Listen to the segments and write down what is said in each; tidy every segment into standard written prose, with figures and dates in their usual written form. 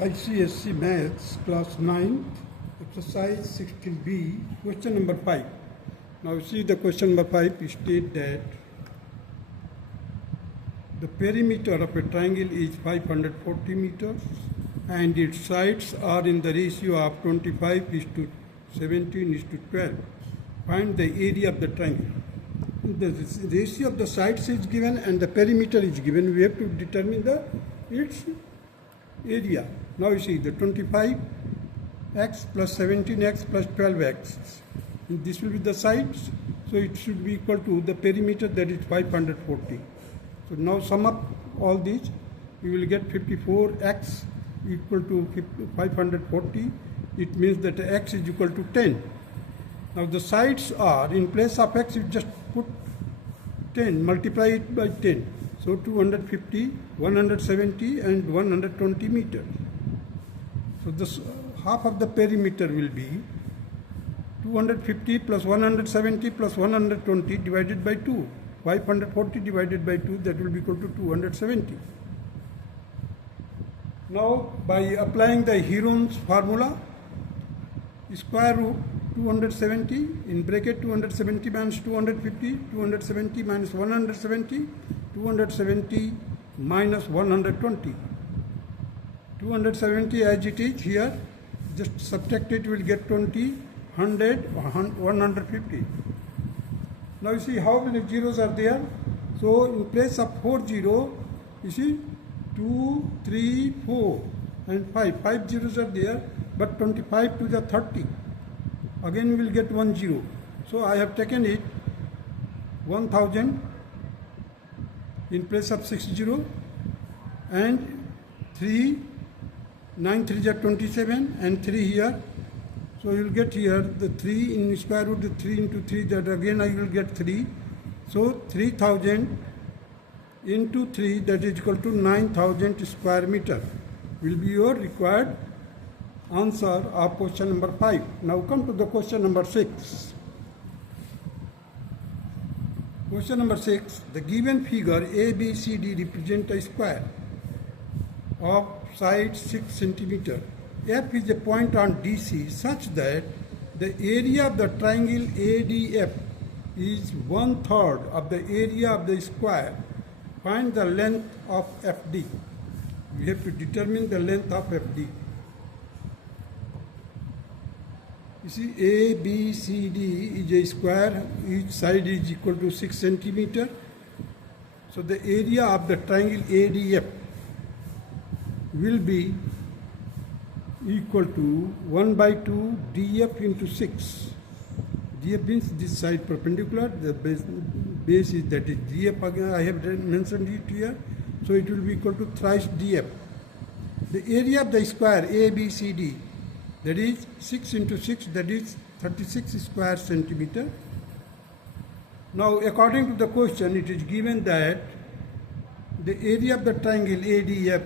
ICSE Maths Class 9, Exercise 16B, question number 5. Now see the question number 5 state that the perimeter of a triangle is 540 meters and its sides are in the ratio of 25 is to 17 is to 12. Find the area of the triangle. The ratio of the sides is given and the perimeter is given. We have to determine its area. Now you see the 25x plus 17x plus 12x. And this will be the sides. So it should be equal to the perimeter, that is 540. So now sum up all these. You will get 54x equal to 540. It means that x is equal to 10. Now the sides are, in place of x, you just put 10, multiply it by 10. So 250, 170 and 120 meters. So this half of the perimeter will be 250 plus 170 plus 120 divided by 2. 540 divided by 2, that will be equal to 270. Now by applying the Heron's formula, square root 270 in bracket 270 minus 250, 270 minus 170, 270 minus 120. 270 as it is here, just subtract it, will get 20, 100, 150. Now you see how many zeros are there. So in place of 4 0, you see 2, 3, 4 and 5. 5 zeros are there, but 25 to the 30. Again we will get 1 0. So I have taken it 1000 in place of 6 0 and 3, 9 3 are 27 and 3 here. So you will get here the 3 in square root, the 3 into 3, that again I will get 3. So 3000 into 3, that is equal to 9000 square meter will be your required answer of question number 5. Now come to the question number 6. Question number 6. The given figure ABCD represent a square of side 6 centimeter. F is a point on DC such that the area of the triangle ADF is 1/3 of the area of the square. Find the length of FD. We have to determine the length of FD. You see, ABCD is a square, each side is equal to 6 centimeter. So the area of the triangle ADF will be equal to 1/2 DF into 6. DF means this side perpendicular, the base is, that is DF, again I have mentioned it here. So it will be equal to thrice DF. The area of the square ABCD, that is 6 into 6, that is 36 square centimeter. Now according to the question, it is given that the area of the triangle ADF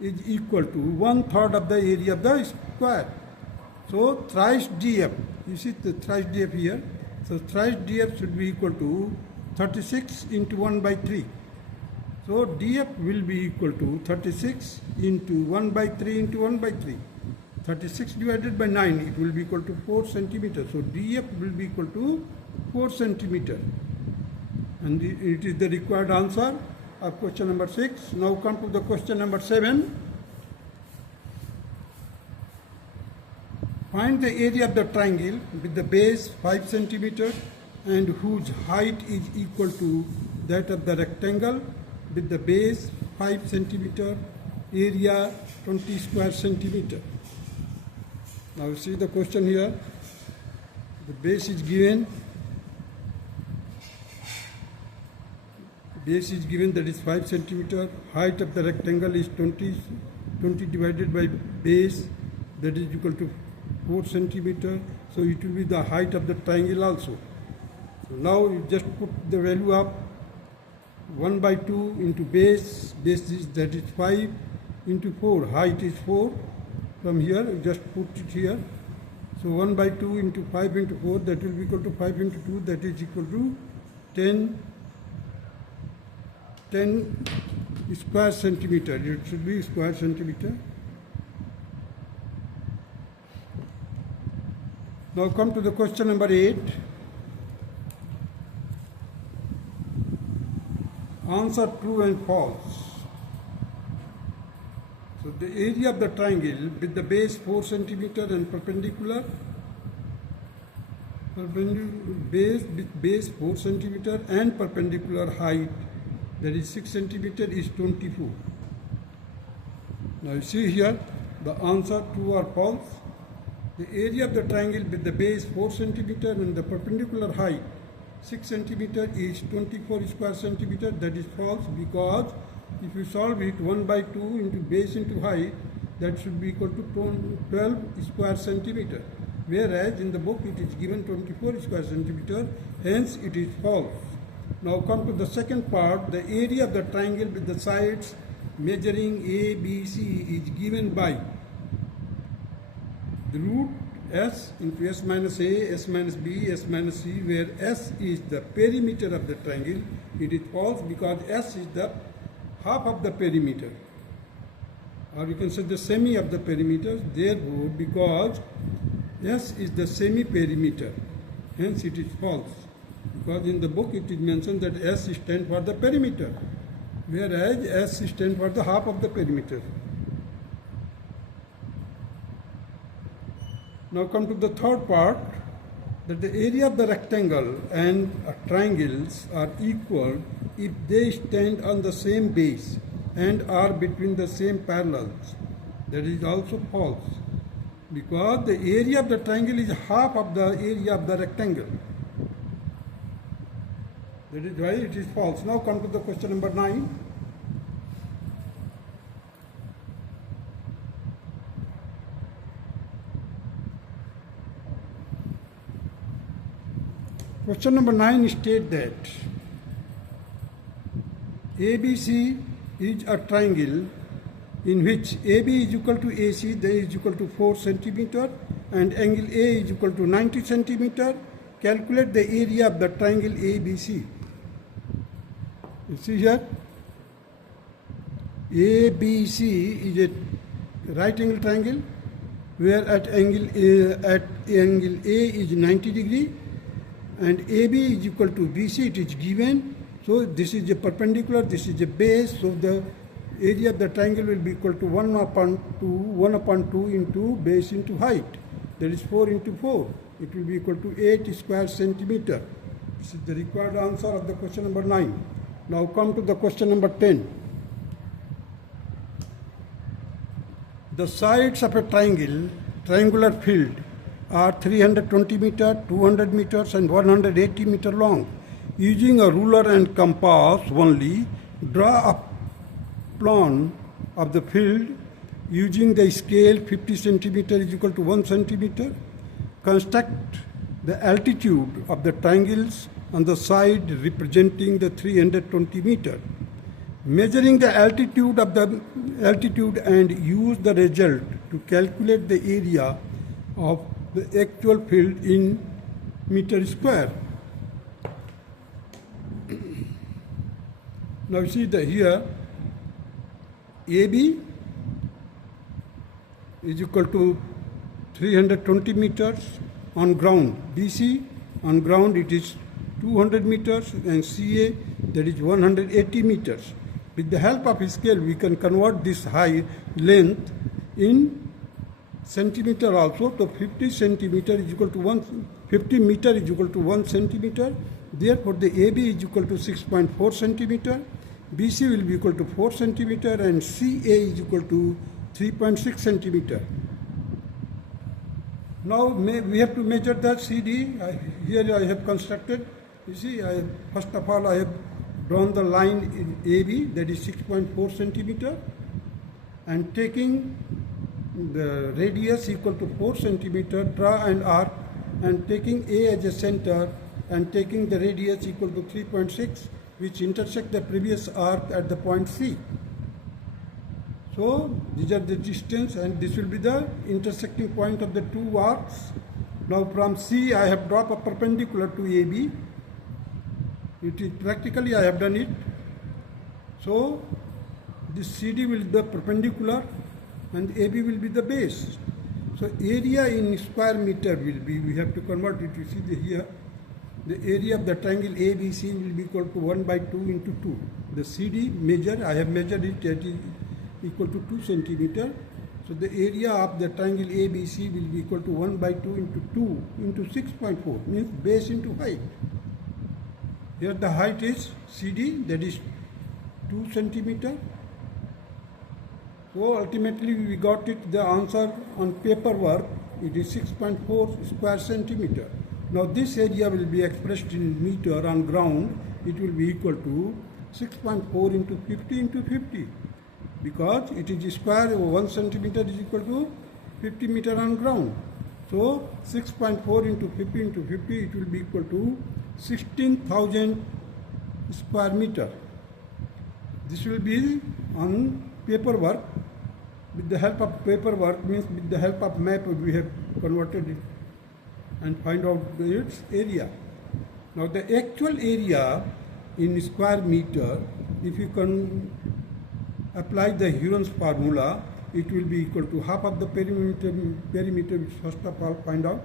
is equal to 1/3 of the area of the square. So thrice DF, you see the thrice DF here. So thrice DF should be equal to 36 into 1/3. So DF will be equal to 36 into 1/3 into 1/3. 36 divided by 9, it will be equal to 4 centimeters. So DF will be equal to 4 centimeters. And it is the required answer of question number 6. Now come to the question number 7. Find the area of the triangle with the base 5 centimeters and whose height is equal to that of the rectangle with the base 5 centimeter, area 20 square centimeter. Now see the question here. The base is given. Base is given, that is 5 centimeter. Height of the rectangle is 20 divided by base, that is equal to 4 centimeter. So it will be the height of the triangle also. So now you just put the value of 1/2 into base. Base is, that is 5 into 4. Height is 4. From here you just put it here. So 1/2 into 5 into 4, that will be equal to 5 into 2, that is equal to 10 square centimeter. It should be square centimeter. Now come to the question number 8. Answer true and false. So the area of the triangle with the base 4 centimeter and perpendicular base 4 centimeter and perpendicular height, that is 6 centimeter, is 24. Now you see here the answer true or false. The area of the triangle with the base 4 centimeter and the perpendicular height 6 centimeter is 24 square centimeter. That is false, because if you solve it 1 by 2 into base into height, that should be equal to 12 square centimeter. Whereas in the book it is given 24 square centimeter, hence it is false. Now come to the second part. The area of the triangle with the sides measuring A, B, C is given by the root S into S minus A, S minus B, S minus C, where S is the perimeter of the triangle. It is false because S is the half of the perimeter, or you can say the semi of the perimeter. Therefore, because S is the semi-perimeter, hence it is false. Because in the book it is mentioned that S stands for the perimeter, whereas S stands for the half of the perimeter. Now come to the third part, that the area of the rectangle and triangles are equal if they stand on the same base and are between the same parallels. That is also false, because the area of the triangle is half of the area of the rectangle. That is why it is false. Now come to the question number 9. Question number 9 states that ABC is a triangle in which AB is equal to AC, that is equal to 4 centimeter, and angle A is equal to 90 centimeter. Calculate the area of the triangle ABC. You see here, ABC is a right angle triangle, where at angle A is 90 degree, and AB is equal to BC. It is given. So this is a perpendicular, this is a base. So the area of the triangle will be equal to 1 upon 2 into base into height. That is 4 into 4. It will be equal to 8 square centimeter. This is the required answer of the question number 9. Now come to the question number 10. The sides of a triangular field are 320 meter, 200 meters and 180 meter long. Using a ruler and compass only, draw a plan of the field using the scale 50 centimeter is equal to 1 centimeter. Construct the altitude of the triangles on the side representing the 320 meter. Measuring the altitude and use the result to calculate the area of the actual field in meter square. Now see here, AB is equal to 320 meters on ground. BC on ground it is 200 meters, and CA, that is 180 meters. With the help of a scale we can convert this high length in centimeter also. So 50 centimeter is equal to 50 meter is equal to 1 centimeter. Therefore the AB is equal to 6.4 centimeter. BC will be equal to 4 centimeter, and CA is equal to 3.6 centimeter. Now we have to measure the CD. Here I have constructed. You see, first of all I have drawn the line in AB, that is 6.4 centimeter, and taking the radius equal to 4 centimeter, draw an arc, and taking A as a center and taking the radius equal to 3.6, which intersect the previous arc at the point C. So these are the distance, and this will be the intersecting point of the two arcs. Now from C I have dropped a perpendicular to AB. It is practically I have done it. So this CD will be the perpendicular and AB will be the base. So area in square meter will be, we have to convert it. You see here, the area of the triangle ABC will be equal to 1 by 2 into 2. The CD measure, I have measured it, that is equal to 2 centimeter. So the area of the triangle ABC will be equal to 1 by 2 into 2 into 6.4, means base into height. Here the height is CD, that is 2 centimeter. So ultimately we got it, the answer on paperwork, it is 6.4 square centimeter. Now this area will be expressed in meter on ground, it will be equal to 6.4 into 50 into 50. Because it is square, 1 centimeter is equal to 50 meter on ground. So 6.4 into 50 into 50, it will be equal to 16,000 square meter. This will be on paperwork. With the help of paperwork, means with the help of map, we have converted it and find out its area. Now the actual area in square meter, if you can apply the Huron's formula, it will be equal to half of the perimeter, which first of all find out,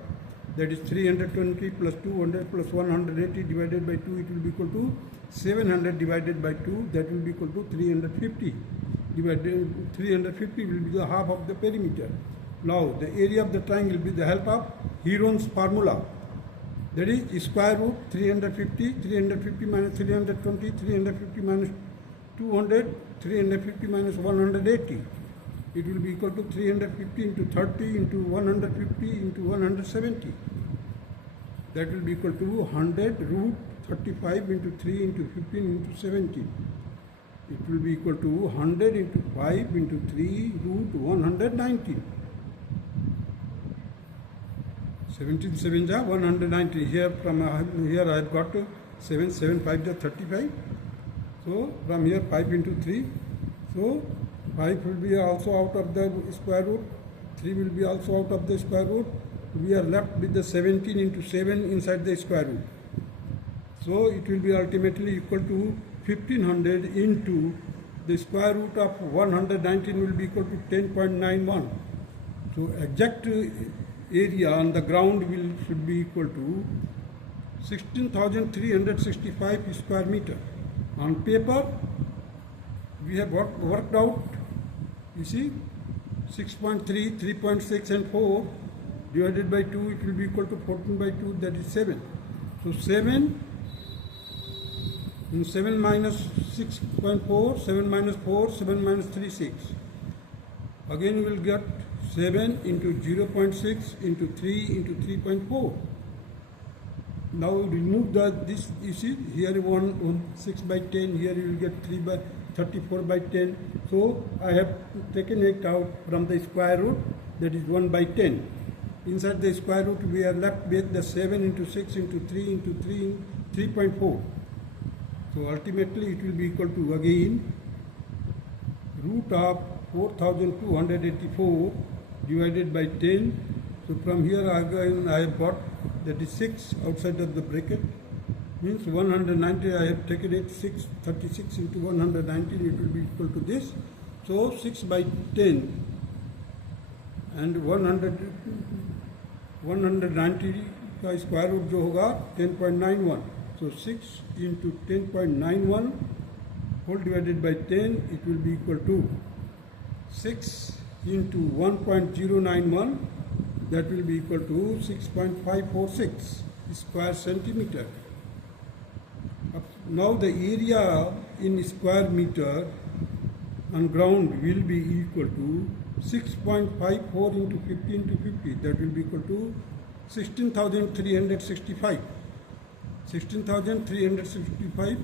that is 320 plus 200 plus 180 divided by 2, it will be equal to 700 divided by 2, that will be equal to 350. 350 will be the half of the perimeter. Now the area of the triangle with the help of Huron's formula, that is square root 350, 350 minus 320, 350 minus 200, 350 minus 180. It will be equal to 350 into 30 into 150 into 170. That will be equal to 100 root 35 into 3 into 15 into 70. It will be equal to 100 into 5 into 3 root 190. 17 7 ja 190. Here from here I have got to 7 7 5 ja 35. So from here 5 into 3. So 5 will be also out of the square root. 3 will be also out of the square root. We are left with the 17 into 7 inside the square root. So it will be ultimately equal to 1500 into the square root of 119 will be equal to 10.91. So exact area on the ground should be equal to 16,365 square meter. On paper, we have worked out, you see, 6.3, 3.6 and 4 divided by 2, it will be equal to 14 by 2, that is 7. So 7 and 7 minus 6.4, 7 minus 4, 7 minus 3, 6. Again we will get 7 into 0.6 into 3 into 3.4. Now remove this, you see, here 6 by 10, here you will get 3 by 34 by 10. So I have taken it out from the square root, that is 1 by 10. Inside the square root we are left with the 7 into 6 into 3 into 3, 3.4. So ultimately it will be equal to again root of 4284 divided by 10. So from here again I have got, that is 6 outside of the bracket, means 190. I have taken it 36 into 119, it will be equal to this. So 6 by 10 and 190 का square root जो होगा 10.91. So 6 into 10.91 whole divided by 10, it will be equal to 6 into 1.091, that will be equal to 6.546 square centimeter. Now the area in square meter on ground will be equal to 6.54 into 50 into 50, that will be equal to 16,365. 16,365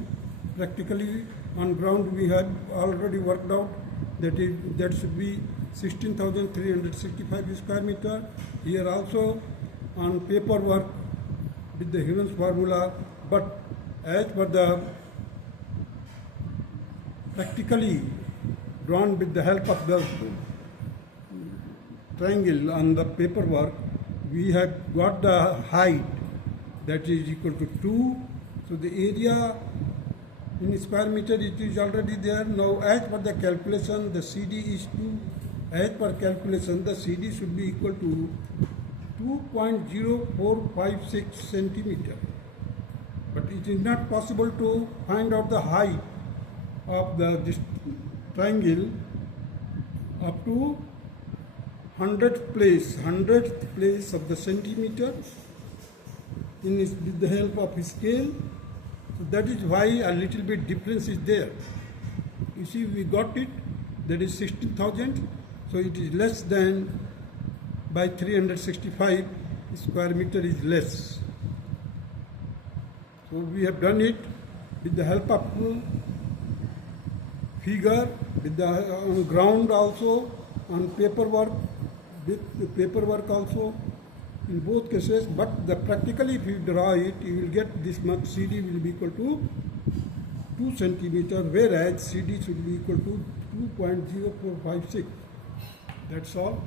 practically on ground we have already worked out, that should be 16,365 square meter. Here also on paperwork with the Huron's formula, but as per the practically drawn with the help of the triangle on the paperwork, we have got the height, that is equal to 2. So the area in square meter, it is already there. Now as per the calculation, the CD is 2 as per calculation, the CD should be equal to 2.0456 centimeter. But it is not possible to find out the height of this triangle up to 100th place of the centimeter with the help of scale. So that is why a little bit difference is there. You see, we got it, that is 16,000, so it is less than by 365 square meter is less. So we have done it with the help of figure, with the on ground also, on paperwork, with the paperwork also, in both cases. But practically if you draw it, you will get this much. CD will be equal to 2 centimeter, whereas CD should be equal to 2.0456. That's all.